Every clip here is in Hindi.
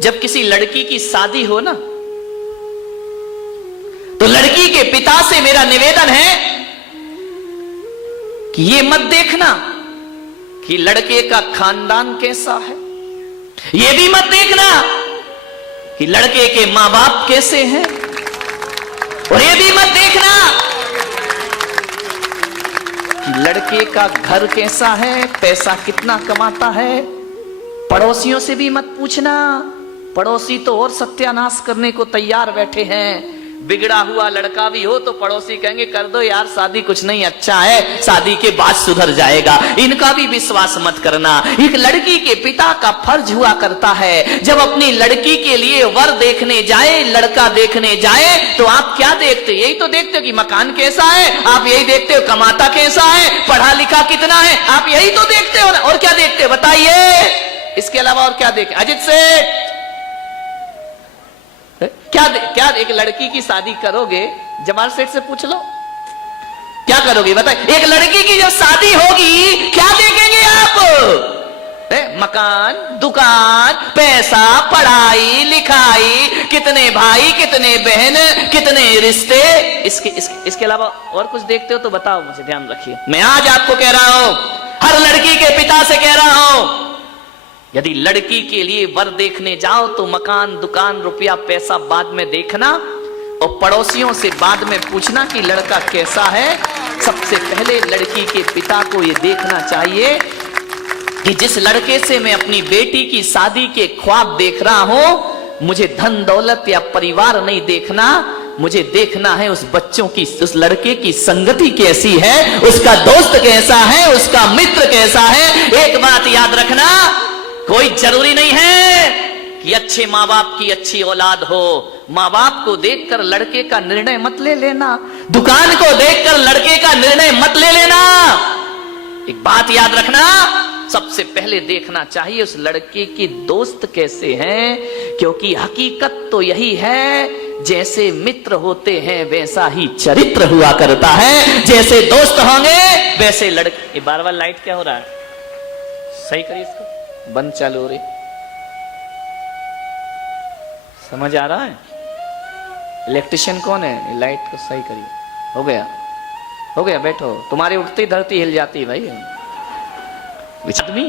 जब किसी लड़की की शादी हो ना, तो लड़की के पिता से मेरा निवेदन है कि ये मत देखना कि लड़के का खानदान कैसा है, ये भी मत देखना कि लड़के के मां बाप कैसे हैं, और ये भी मत देखना कि लड़के का घर कैसा है, पैसा कितना कमाता है। पड़ोसियों से भी मत पूछना, पड़ोसी तो और सत्यानाश करने को तैयार बैठे हैं। बिगड़ा हुआ लड़का भी हो तो पड़ोसी कहेंगे कर दो यार शादी, कुछ नहीं अच्छा है, शादी के बाद सुधर जाएगा। इनका भी विश्वास मत करना। एक लड़की के पिता का फर्ज हुआ करता है, जब अपनी लड़की के लिए वर देखने जाए, लड़का देखने जाए, तो आप क्या देखते? यही तो देखते हो कि मकान कैसा है, आप यही देखते हो कमाता कैसा है, पढ़ा लिखा कितना है, आप यही तो देखते हो ना। और क्या देखते हो बताइए? इसके अलावा और क्या देखें? अजित सेठ क्या एक लड़की की शादी करोगे, जमाल सेठ से पूछ लो, क्या करोगे बताइए? एक लड़की की जब शादी होगी क्या देखेंगे आप? मकान, दुकान, पैसा, पढ़ाई लिखाई, कितने भाई, कितने बहन, कितने रिश्ते, इसके अलावा और कुछ देखते हो तो बताओ मुझे, ध्यान रखिए। मैं आज आपको कह रहा हूं, हर लड़की के पिता से कह रहा हूं, यदि लड़की के लिए वर देखने जाओ तो मकान, दुकान, रुपया, पैसा बाद में देखना, और पड़ोसियों से बाद में पूछना कि लड़का कैसा है। सबसे पहले लड़की के पिता को यह देखना चाहिए कि जिस लड़के से मैं अपनी बेटी की शादी के ख्वाब देख रहा हूं, मुझे धन दौलत या परिवार नहीं देखना, मुझे देखना है उस बच्चों की, उस लड़के की संगति कैसी है, उसका दोस्त कैसा है, उसका मित्र कैसा है। एक बात याद रखना, कोई जरूरी नहीं है कि अच्छे माँ बाप की अच्छी औलाद हो। माँ बाप को देखकर लड़के का निर्णय मत ले लेना, दुकान को देखकर लड़के का निर्णय मत ले लेना। एक बात याद रखना, सबसे पहले देखना चाहिए उस लड़के के दोस्त कैसे हैं, क्योंकि हकीकत तो यही है, जैसे मित्र होते हैं वैसा ही चरित्र हुआ करता है। जैसे दोस्त होंगे वैसे लड़के। बार बार लाइट क्या हो रहा है? सही करिए इसको, बंद चालू हो रही, समझ आ रहा है? इलेक्ट्रिशियन कौन है? लाइट को सही करिए। हो गया, हो गया, बैठो। तुम्हारे उठते ही धरती हिल जाती है भाई। आदमी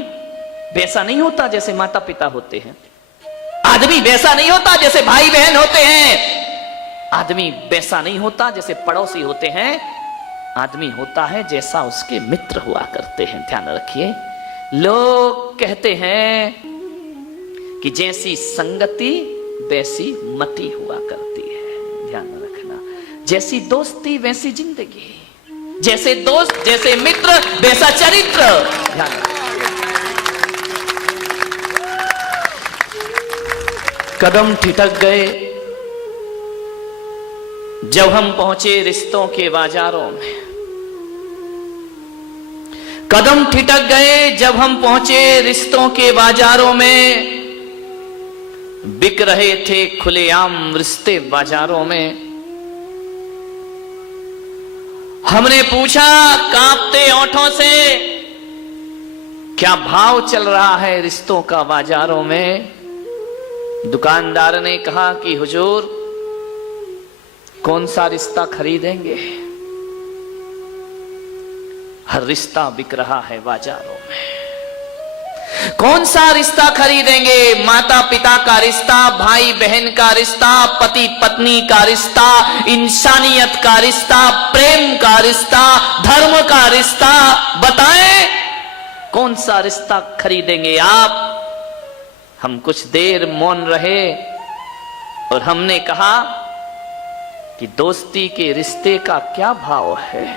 वैसा नहीं होता जैसे माता पिता होते हैं, आदमी वैसा नहीं होता जैसे भाई बहन होते हैं, आदमी वैसा नहीं होता जैसे पड़ोसी होते हैं, आदमी होता है जैसा उसके मित्र हुआ करते हैं। ध्यान रखिए, लोग कहते हैं कि जैसी संगति वैसी मति हुआ करती है। ध्यान रखना, जैसी दोस्ती वैसी जिंदगी, जैसे दोस्त जैसे मित्र वैसा चरित्र। ध्यान रखना। कदम ठिठक गए जब हम पहुंचे रिश्तों के बाजारों में, कदम ठिठक गए जब हम पहुंचे रिश्तों के बाजारों में, बिक रहे थे खुलेआम रिश्ते बाजारों में। हमने पूछा कांपते ओंठों से, क्या भाव चल रहा है रिश्तों का बाजारों में? दुकानदार ने कहा कि हुजूर कौन सा रिश्ता खरीदेंगे? हर रिश्ता बिक रहा है बाजारों में। कौन सा रिश्ता खरीदेंगे? माता पिता का रिश्ता, भाई बहन का रिश्ता, पति पत्नी का रिश्ता, इंसानियत का रिश्ता, प्रेम का रिश्ता, धर्म का रिश्ता। बताएं कौन सा रिश्ता खरीदेंगे आप? हम कुछ देर मौन रहे और हमने कहा कि दोस्ती के रिश्ते का क्या भाव है।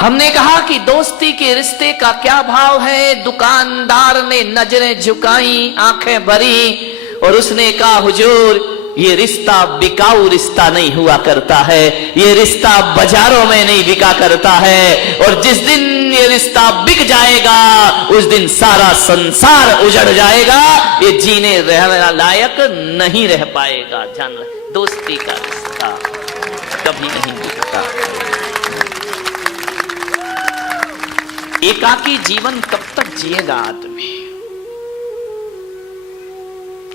हमने कहा कि दोस्ती के रिश्ते का क्या भाव है। दुकानदार ने नजरें झुकाई, आंखें भरी और उसने कहा हुजूर ये रिश्ता बिकाऊ रिश्ता नहीं हुआ करता है, ये रिश्ता बाजारों में नहीं बिका करता है, और जिस दिन ये रिश्ता बिक जाएगा उस दिन सारा संसार उजड़ जाएगा, ये जीने रहने लायक नहीं रह पाएगा। ध्यान रखें, दोस्ती का रिश्ता कभी नहीं बिकता। एकाकी जीवन कब तक जिएगा आदमी?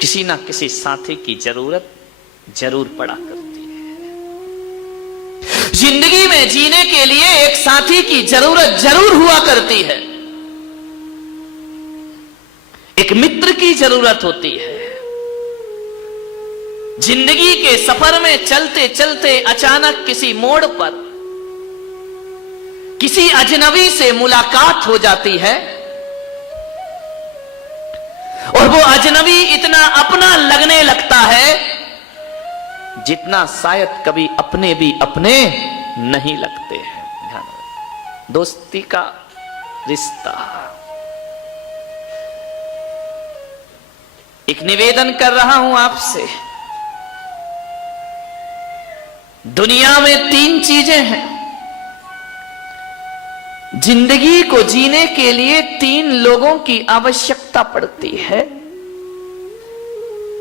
किसी ना किसी साथी की जरूरत जरूर पड़ा करती है। जिंदगी में जीने के लिए एक साथी की जरूरत जरूर हुआ करती है। एक मित्र की जरूरत होती है। जिंदगी के सफर में चलते चलते अचानक किसी मोड़ पर किसी अजनबी से मुलाकात हो जाती है और वो अजनबी इतना अपना लगने लगता है जितना शायद कभी अपने भी अपने नहीं लगते हैं। ध्यान रखें, दोस्ती का रिश्ता। एक निवेदन कर रहा हूं आपसे, दुनिया में 3 चीजें हैं। जिंदगी को जीने के लिए 3 लोगों की आवश्यकता पड़ती है।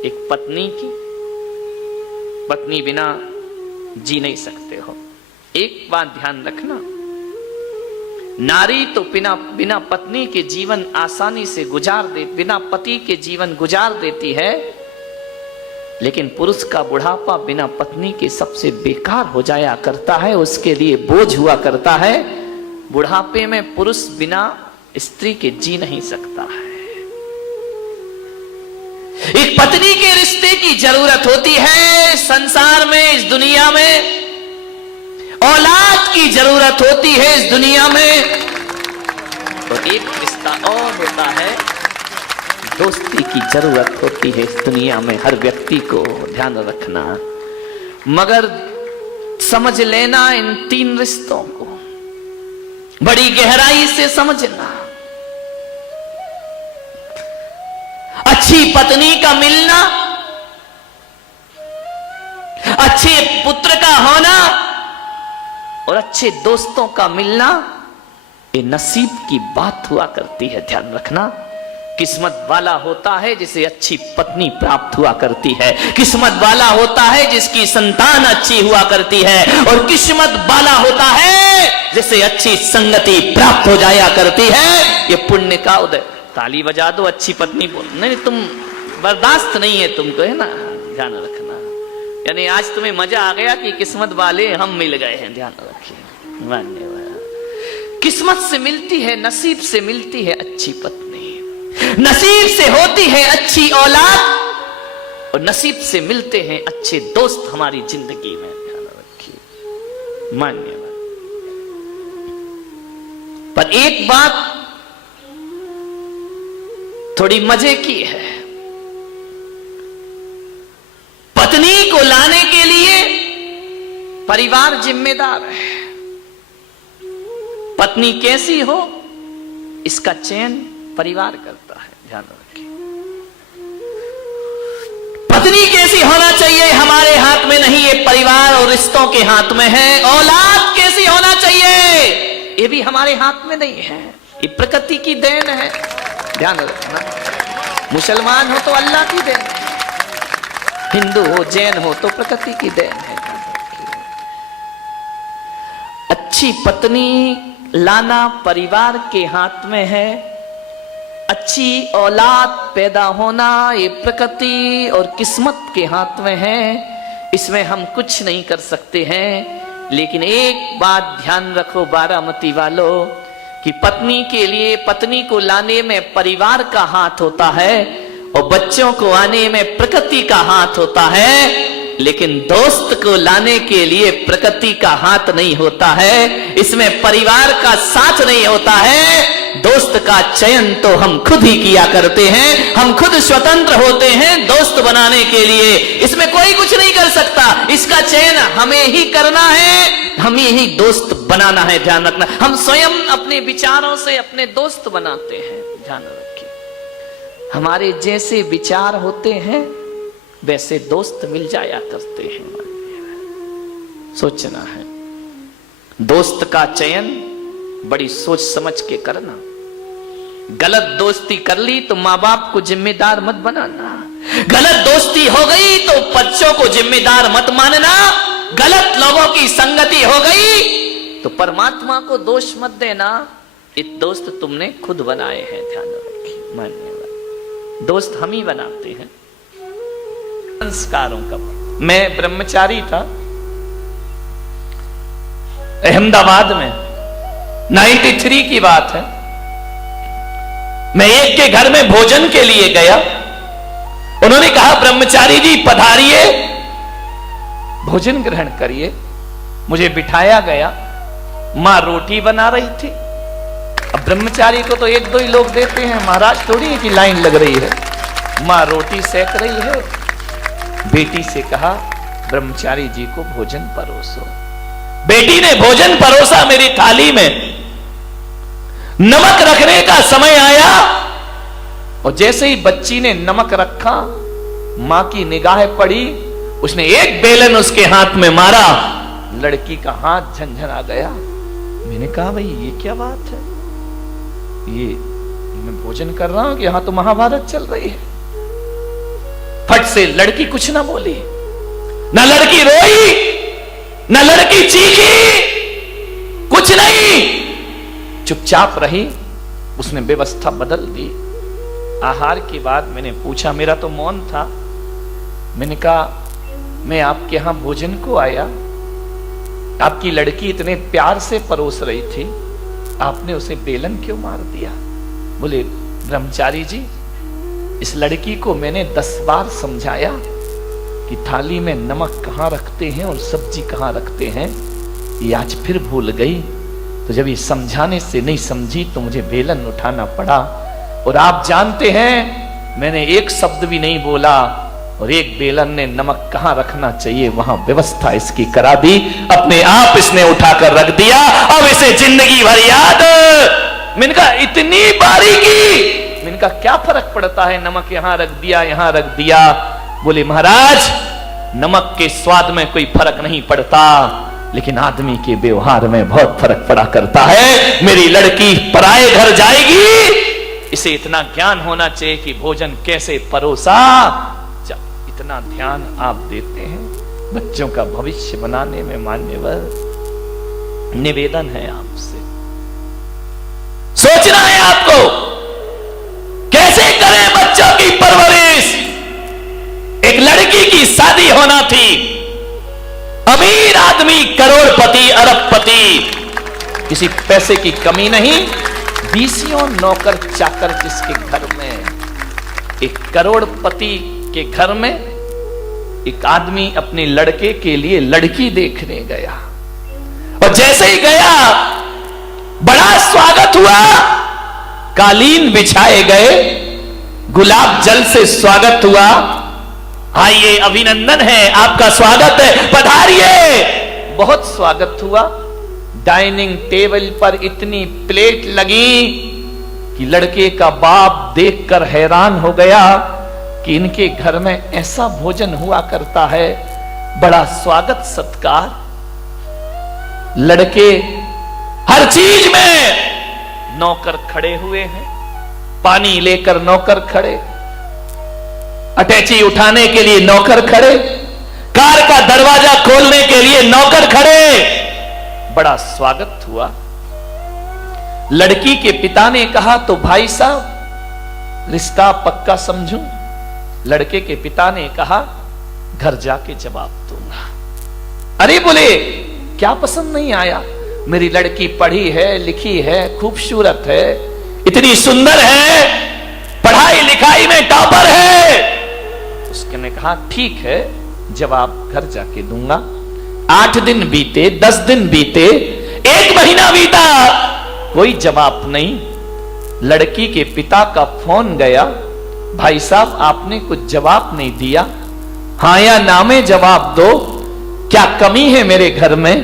एक पत्नी की, पत्नी बिना जी नहीं सकते हो। एक बात ध्यान रखना, नारी तो बिना पत्नी के जीवन आसानी से बिना पति के जीवन गुजार देती है, लेकिन पुरुष का बुढ़ापा बिना पत्नी के सबसे बेकार हो जाया करता है, उसके लिए बोझ हुआ करता है। बुढ़ापे में पुरुष बिना स्त्री के जी नहीं सकता है। एक पत्नी के रिश्ते की जरूरत होती है। संसार में, इस दुनिया में औलाद की जरूरत होती है। इस दुनिया में तो एक रिश्ता और होता है, दोस्ती की जरूरत होती है इस दुनिया में हर व्यक्ति को। ध्यान रखना, मगर समझ लेना इन 3 रिश्तों को, बड़ी गहराई से समझना। अच्छी पत्नी का मिलना, अच्छे पुत्र का होना और अच्छे दोस्तों का मिलना, ये नसीब की बात हुआ करती है। ध्यान रखना, किस्मत वाला होता है जिसे अच्छी पत्नी प्राप्त हुआ करती है। किस्मत वाला होता है जिसकी संतान अच्छी हुआ करती है। और किस्मत वाला होता है जिसे अच्छी संगति प्राप्त हो जाया करती है। ये पुण्य का उदय। ताली बजा दो, अच्छी पत्नी बोल। नहीं, तुम बर्दाश्त नहीं है तुमको, है ना। ध्यान रखना, यानी आज तुम्हें मजा आ गया कि किस्मत वाले हम मिल गए हैं। ध्यान रखिए, किस्मत से मिलती है, नसीब से मिलती है अच्छी पत्नी, नसीब से होती है अच्छी औलाद और नसीब से मिलते हैं अच्छे दोस्त हमारी जिंदगी में। ध्यान रखिए, मान्य। पर एक बात थोड़ी मजे की है, पत्नी को लाने के लिए परिवार जिम्मेदार है। पत्नी कैसी हो इसका चयन परिवार करता है। ध्यान रखिए, पत्नी कैसी होना चाहिए हमारे हाथ में नहीं, ये परिवार और रिश्तों के हाथ में है। औलाद कैसी होना चाहिए ये भी हमारे हाथ में नहीं है, ये प्रकृति की देन है। ध्यान रखना, मुसलमान हो तो अल्लाह की देन, हिंदू हो जैन हो तो प्रकृति की देन है। अच्छी पत्नी लाना परिवार के हाथ में है। अच्छी औलाद पैदा होना ये प्रकृति और किस्मत के हाथ में है। इसमें हम कुछ नहीं कर सकते हैं। लेकिन एक बात ध्यान रखो बारामती वालों, कि पत्नी के लिए, पत्नी को लाने में परिवार का हाथ होता है और बच्चों को आने में प्रकृति का हाथ होता है। लेकिन दोस्त को लाने के लिए प्रकृति का हाथ नहीं होता है, इसमें परिवार का साथ नहीं होता है। दोस्त का चयन तो हम खुद ही किया करते हैं, हम खुद स्वतंत्र होते हैं दोस्त बनाने के लिए। इसमें कोई कुछ नहीं कर सकता, इसका चयन हमें ही करना है, हमें ही दोस्त बनाना है। ध्यान रखना, हम स्वयं अपने विचारों से अपने दोस्त बनाते हैं। ध्यान रखिए, हमारे जैसे विचार होते हैं वैसे दोस्त मिल जाया करते हैं। सोचना है, दोस्त का चयन बड़ी सोच समझ के करना। गलत दोस्ती कर ली तो माँ बाप को जिम्मेदार मत बनाना। गलत दोस्ती हो गई तो बच्चों को जिम्मेदार मत मानना। गलत लोगों की संगति हो गई तो परमात्मा को दोष मत देना। ये दोस्त तुमने खुद बनाए हैं। ध्यान रखिए, मान्यवर, दोस्त हम ही बनाते हैं। संस्कारों का। मैं ब्रह्मचारी था अहमदाबाद में, 93 की बात है। मैं एक के घर में भोजन के लिए गया। उन्होंने कहा ब्रह्मचारी जी पधारिए, भोजन ग्रहण करिए। मुझे बिठाया गया। मां रोटी बना रही थी। अब ब्रह्मचारी को तो एक दो ही लोग देते हैं, महाराज थोड़ी है कि लाइन लग रही है। मां रोटी सेक रही है। बेटी से कहा ब्रह्मचारी जी को भोजन परोसो। बेटी ने भोजन परोसा मेरी थाली में। नमक रखने का समय आया और जैसे ही बच्ची ने नमक रखा, मां की निगाह पड़ी, उसने एक बेलन उसके हाथ में मारा। लड़की का हाथ झंझना गया। मैंने कहा भाई ये क्या बात है, ये मैं भोजन कर रहा हूं कि यहां तो महाभारत चल रही है। फट से लड़की कुछ ना बोली, ना लड़की रोई, ना लड़की चीखी, कुछ नहीं, चुपचाप रही। उसने व्यवस्था बदल दी। आहार के बाद मैंने पूछा, मेरा तो मौन था। मैंने कहा मैं आपके यहां भोजन को आया, आपकी लड़की इतने प्यार से परोस रही थी, आपने उसे बेलन क्यों मार दिया? बोले ब्रह्मचारी जी, इस लड़की को मैंने 10 बार समझाया कि थाली में नमक कहां रखते हैं और सब्जी कहां रखते हैं, ये आज फिर भूल गई। तो जब ये समझाने से नहीं समझी तो मुझे बेलन उठाना पड़ा। और आप जानते हैं मैंने एक शब्द भी नहीं बोला और एक बेलन ने नमक कहां रखना चाहिए वहां व्यवस्था इसकी करा दी। अपने आप इसने उठाकर रख दिया। अब इसे जिंदगी भर याद। मैंने कहा इतनी बारीकी, मैंने कहा क्या फर्क पड़ता है, नमक यहां रख दिया, यहां रख दिया। बोले महाराज नमक के स्वाद में कोई फर्क नहीं पड़ता, लेकिन आदमी के व्यवहार में बहुत फर्क पड़ा करता है। मेरी लड़की पराये घर जाएगी, इसे इतना ज्ञान होना चाहिए कि भोजन कैसे परोसा। इतना ध्यान आप देते हैं बच्चों का भविष्य बनाने में। मान्यवर निवेदन है आपसे, सोचना है आपको कैसे करें बच्चों की परवरिश। एक लड़की की शादी होना थी, अमीर आदमी, करोड़पति, अरबपति, किसी पैसे की कमी नहीं। 20 नौकर चाकर जिसके घर में, एक करोड़पति के घर में एक आदमी अपने लड़के के लिए लड़की देखने गया। और जैसे ही गया बड़ा स्वागत हुआ, कालीन बिछाए गए, गुलाब जल से स्वागत हुआ। आइए, अभिनंदन है, आपका स्वागत है, पधारिए। बहुत स्वागत हुआ। डाइनिंग टेबल पर इतनी प्लेट लगी कि लड़के का बाप देखकर हैरान हो गया कि इनके घर में ऐसा भोजन हुआ करता है, बड़ा स्वागत सत्कार। लड़के हर चीज में, नौकर खड़े हुए हैं, पानी लेकर नौकर खड़े, अटैची उठाने के लिए नौकर खड़े, कार का दरवाजा खोलने के लिए नौकर खड़े। बड़ा स्वागत हुआ। लड़की के पिता ने कहा तो भाई साहब रिश्ता पक्का समझूं। लड़के के पिता ने कहा घर जाके जवाब दूंगा। अरे बोले क्या पसंद नहीं आया? मेरी लड़की पढ़ी है, लिखी है, खूबसूरत है, इतनी सुंदर है, पढ़ाई लिखाई में टॉपर है। उसने कहा ठीक है, जवाब घर जाके दूंगा। 8 दिन बीते, 10 दिन बीते, 1 महीना बीता, कोई जवाब नहीं। लड़की के पिता का फोन गया, भाई साहब आपने कुछ जवाब नहीं दिया, हां या ना में जवाब दो, क्या कमी है मेरे घर में?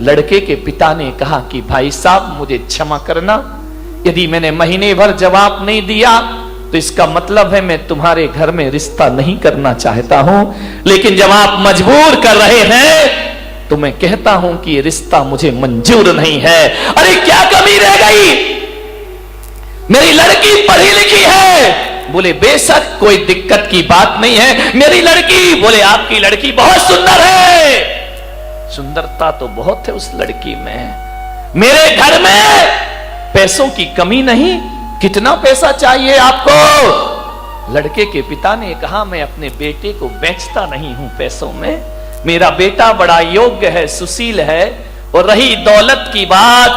लड़के के पिता ने कहा कि भाई साहब मुझे क्षमा करना, यदि मैंने महीने भर जवाब नहीं दिया तो इसका मतलब है मैं तुम्हारे घर में रिश्ता नहीं करना चाहता हूं, लेकिन जब आप मजबूर कर रहे हैं तो मैं कहता हूं कि ये रिश्ता मुझे मंजूर नहीं है। अरे क्या कमी रह गई? मेरी लड़की पढ़ी लिखी है। बोले बेशक कोई दिक्कत की बात नहीं है, मेरी लड़की, बोले आपकी लड़की बहुत सुंदर है। सुंदरता तो बहुत है उस लड़की में। मेरे घर में पैसों की कमी नहीं, कितना पैसा चाहिए आपको? लड़के के पिता ने कहा, मैं अपने बेटे को बेचता नहीं हूं पैसों में, मेरा बेटा बड़ा योग्य है, सुशील है। और रही दौलत की बात,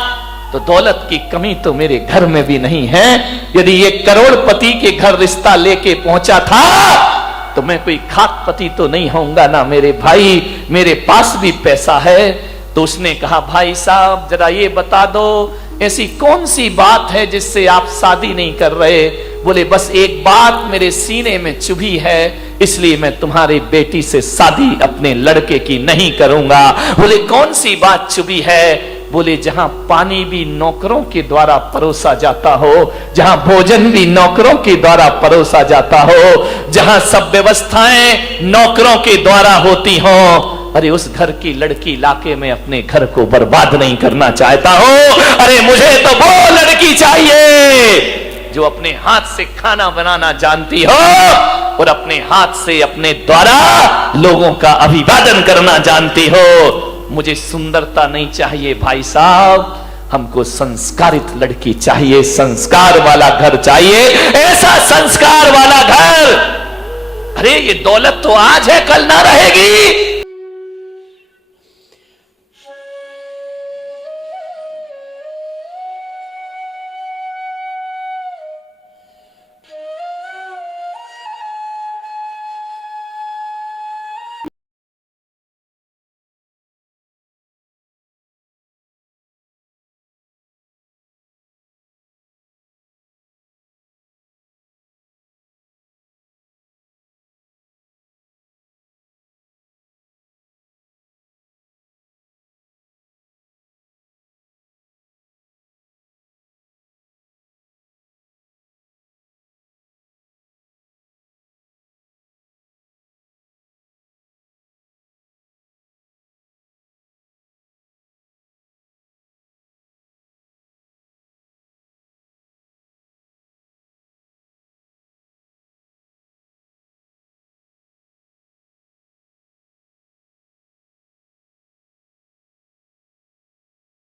तो दौलत की कमी तो मेरे घर में भी नहीं है। यदि ये करोड़पति के घर रिश्ता लेके पहुंचा था तो मैं कोई खाकपति तो नहीं होऊंगा ना मेरे भाई, मेरे पास भी पैसा है। तो उसने कहा, भाई साहब जरा ये बता दो, ऐसी कौन सी बात है जिससे आप शादी नहीं कर रहे? बोले, बस एक बात मेरे सीने में चुभी है, इसलिए मैं तुम्हारी बेटी से शादी अपने लड़के की नहीं करूंगा। बोले, कौन सी बात चुभी है? बोले, जहां पानी भी नौकरों के द्वारा परोसा जाता हो, जहां भोजन भी नौकरों के द्वारा परोसा जाता हो, जहां सब व्यवस्थाएं नौकरों के द्वारा होती हो, अरे उस घर की लड़की लाके मैं अपने घर को बर्बाद नहीं करना चाहता हूं। अरे मुझे तो वो लड़की चाहिए जो अपने हाथ से खाना बनाना जानती हो और अपने हाथ से अपने द्वारा लोगों का अभिवादन करना जानती हो। मुझे सुंदरता नहीं चाहिए भाई साहब, हमको संस्कारित लड़की चाहिए, संस्कार वाला घर चाहिए, ऐसा संस्कार वाला घर। अरे ये दौलत तो आज है, कल ना रहेगी।